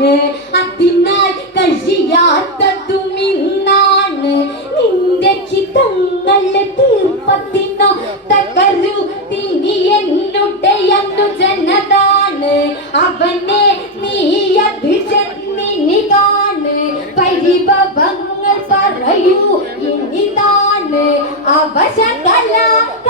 ആണ് അതിനാൽ കഴിയാത്തതും ഇന്നാണ് നിന്റെ ഹിതങ്ങളെ തീർപ്പത്തിനോ തകരു തിനി എന്നുടെ അനുജനതാണ്. അവനെ നീ അഭിജന്നി കാണ് പരിഭവങ്ങൾ പറയൂ ഇനിതാണ്. അവശകലാകാരി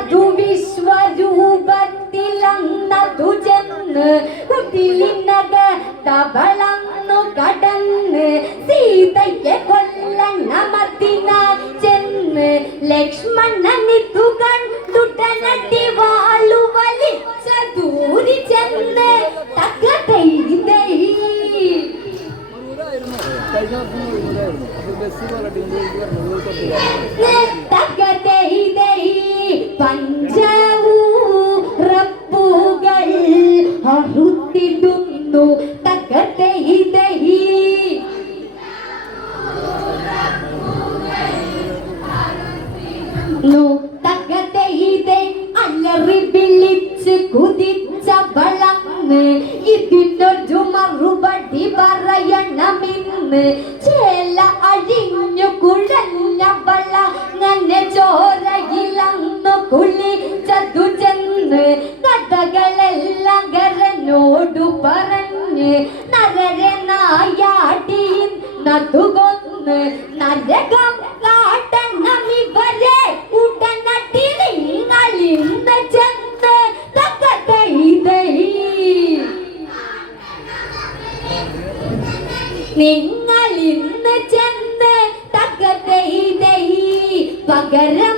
ചതുവിശ്വരൂപത്തിലന്നതു ചെന്ന് കുട്ടിലിനകത്തവളന്നു കടന്ന് സീതയെ കൊല്ലണമത്തിനാ ചെന്ന് ലക്ഷ്മണനിതു കണ്ടുടനടി വാളു വലിച്ച ദൂരി ചെന്ന് തകതൈതൈ കഴിഞ്ഞ ബസ് പഞ്ചഭൂറപ്പുകൾ അറുത്തിടുന്നു. തകതൈതൈ നോ തകതൈതൈ അലറി വിളിച്ച് കുതിച്ച വളർന്ന് ഇതിനൊരു മറുപടി പറയണമെന്ന്. ചേല അഴിഞ്ഞു കുഴഞ്ഞ വളങ്ങനെ ചോരയിലന്നു കുളിച്ചതു ചെന്ന് കഥകളെല്ലാം കരനോടു പറഞ്ഞ് നരരെ നായാടി നതുകൊന്ന് നരകം കാട്ടണം ഇവരെ. ഉടനടി ഇങ്ങളിന്ന് ചെന്ന് നിങ്ങൾ ഇന്ന് ചെന്ന് തകതൈതൈ പകരം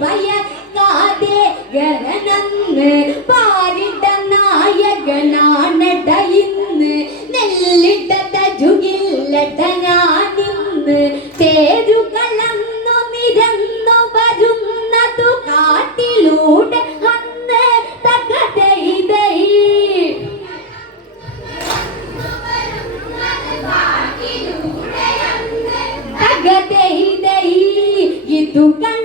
ഭയക്കാതെ ഗരണന്ന് ഇതു കണ്ട്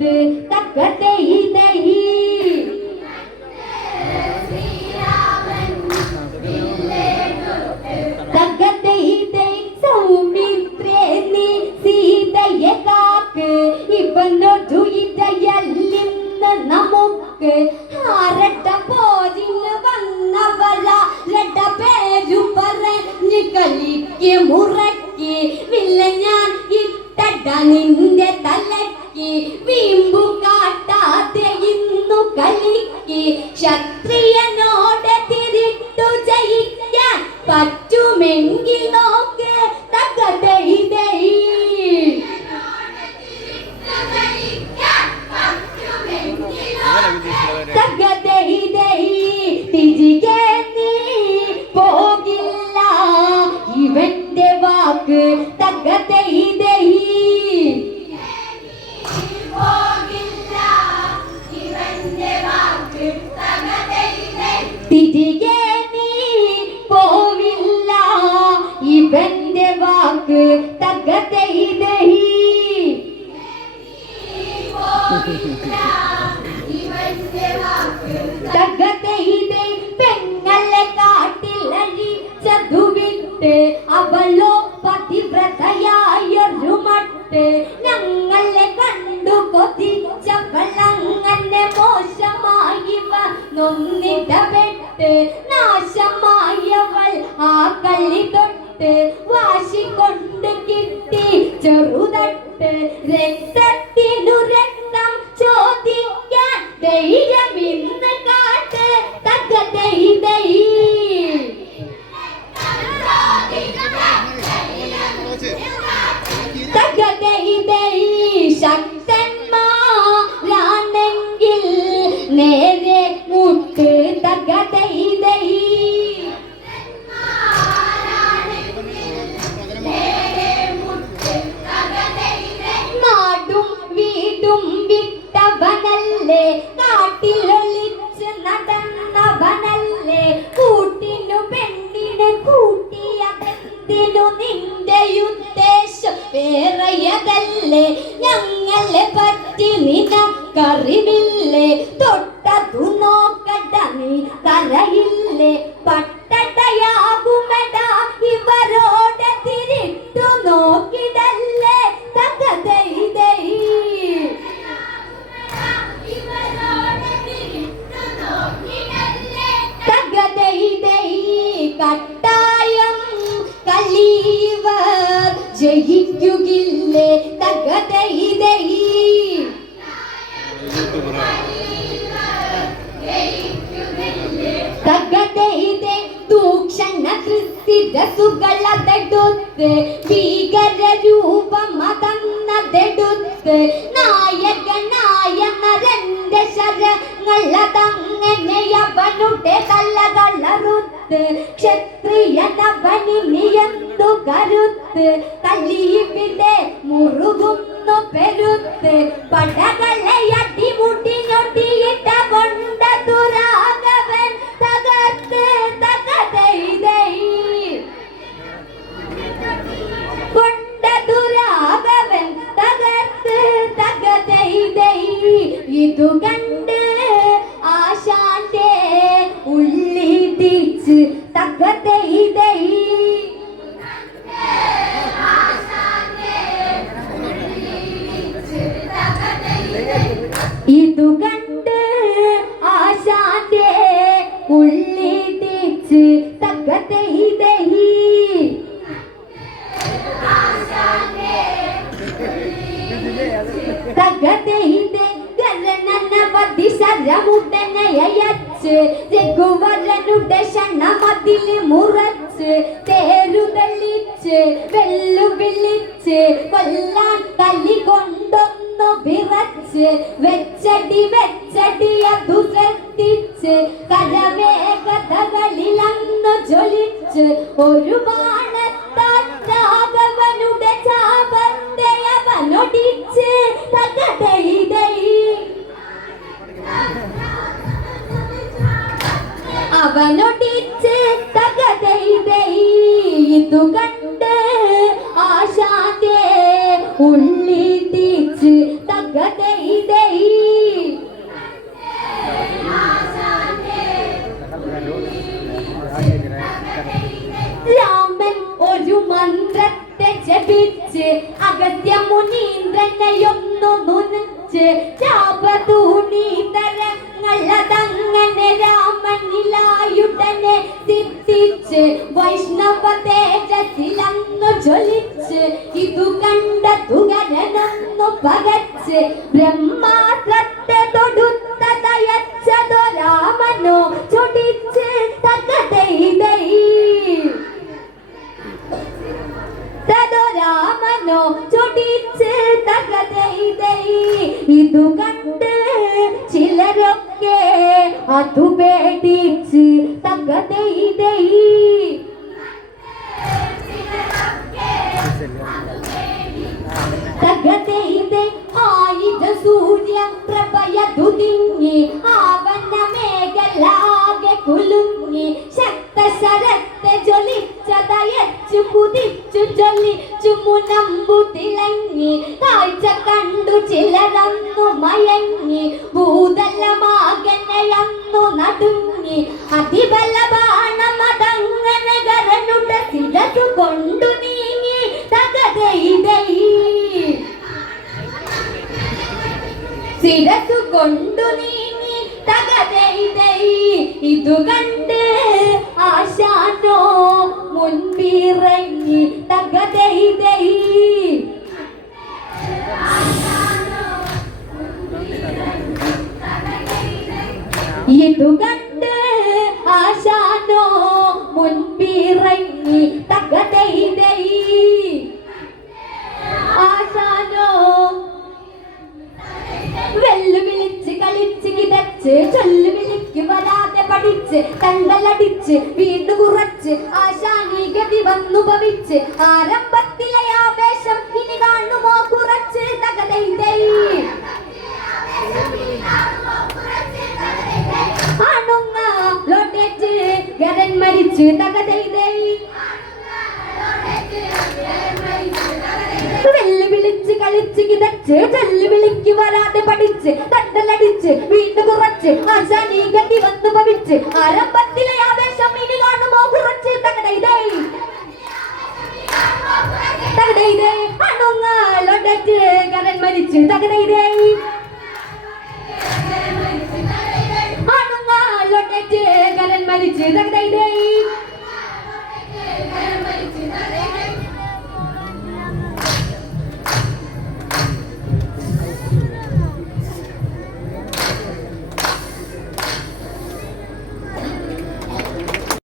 ಮುತ್ತು ತಕ್ಕತೆ ಇದೆಯಿ ತಕ್ಕತೆ ಇದೈ ಸೌಮಿತ್ರೇ ನೀ ಸೀತೆಯ ಕಾಕ್ ಇವನೊಡು ಇದೆಯಲ್ಲಿಂದ നമുക്ക് ആരട്ട പോരിന് വന്നവള രണ്ട പേരു പറഞ്ഞ് കളിക്ക് മുറക്കി അവളോ പതിവ്രതയായൊരു മട്ട്. ഞങ്ങളെ കണ്ടു കൊതിച്ചവളങ്ങനെ മോശമായി നൊന്നിടപെട്ട് നാശമായവൾ ആ കളി തൊട്ട് വാശിക്കൊണ്ട് കിട്ടി ചെറുതട്ട് രക്തത്തിനു വേറെയതല്ലേ? ഞങ്ങളെ പറ്റി നിനക്കറിവില്ലേ? തൊട്ടതു നോക്കട്ട നീ കരയില്ലേ ജയിക്കുകില്ലേ? തകതൈ ദൈ തകതൈതെ തൂക്ഷണ ക്രിസ്തിരസുകളതെടുത്ത് ഭീകര രൂപം അതന്നതെടുത്ത് നായകനായ നരന്റെ ശരങ്ങളതങ്ങനെ അവനുടെ തല്ലകളറുത്ത് ക്ഷത്രിയനവനി നിയന്തു കരുത്ത്? കലീപിടെ മുറുകുന്നു പെരുത്ത് പടകളെ അടിമുടി ഞൊട്ടിയിട്ട കൊണ്ട ദുരാഗവൻ കൊല്ലാൻ കലി കൊണ്ടൊന്നു വിറച്ച് വെച്ചടി വെച്ചടി അതു ശ്രദ്ധിച്ച് കരവേഗതകളിൽ അന്ന് ജ്വലിച്ച് ഒരു ഉള്ളിടിച്ച് തകതൈതൈ രാമൻ ഒരു മന്ത്രത്തെ ജപിച്ച് അഗത്യ മുനീന്ദ്രനെയൊന്നു നുനച്ച് ചാപതൂണീതരങ്ങളതങ്ങനെ രാമനിലായുടനെ ജ്വലിച്ച് വൈഷ്ണവ തേജത്തിലന്നു ജ്വലിച്ച് ഇതു കണ്ട തുകരനന്നു പകച്ച് ബ്രഹ്മാത്രത്തെ തൊടുത്ത തയച്ചതോ രാമനോ ചൊടിച്ച് തകതോ രാമനോ ചൊടിച്ച് തകതൈ ഇതു കണ്ട് ചിലരൊക്കെ ജ്വലിച്ചു മുനമ്പു തിളങ്ങി. കാഴ്ച കണ്ടു ചിലരന്നു മയങ്ങി. ശിരസു കൊണ്ടു നീങ്ങി തകതൈതൈ ഇതു കണ്ട് ആശാനോ മുൻപിറങ്ങി തകതൈതൈ ഇതു വെല്ലുവിളിച്ച് വരാതെ പഠിച്ച് തട്ടലടിച്ച് വീണ്ടും കുറച്ച് ആശാ നീ ഗതി ആരംഭത്തിലെ ആവേശം ഇനി കാണുമോ കുറച്ച് മരിച്ച്. മരിച്ച്. തകടേ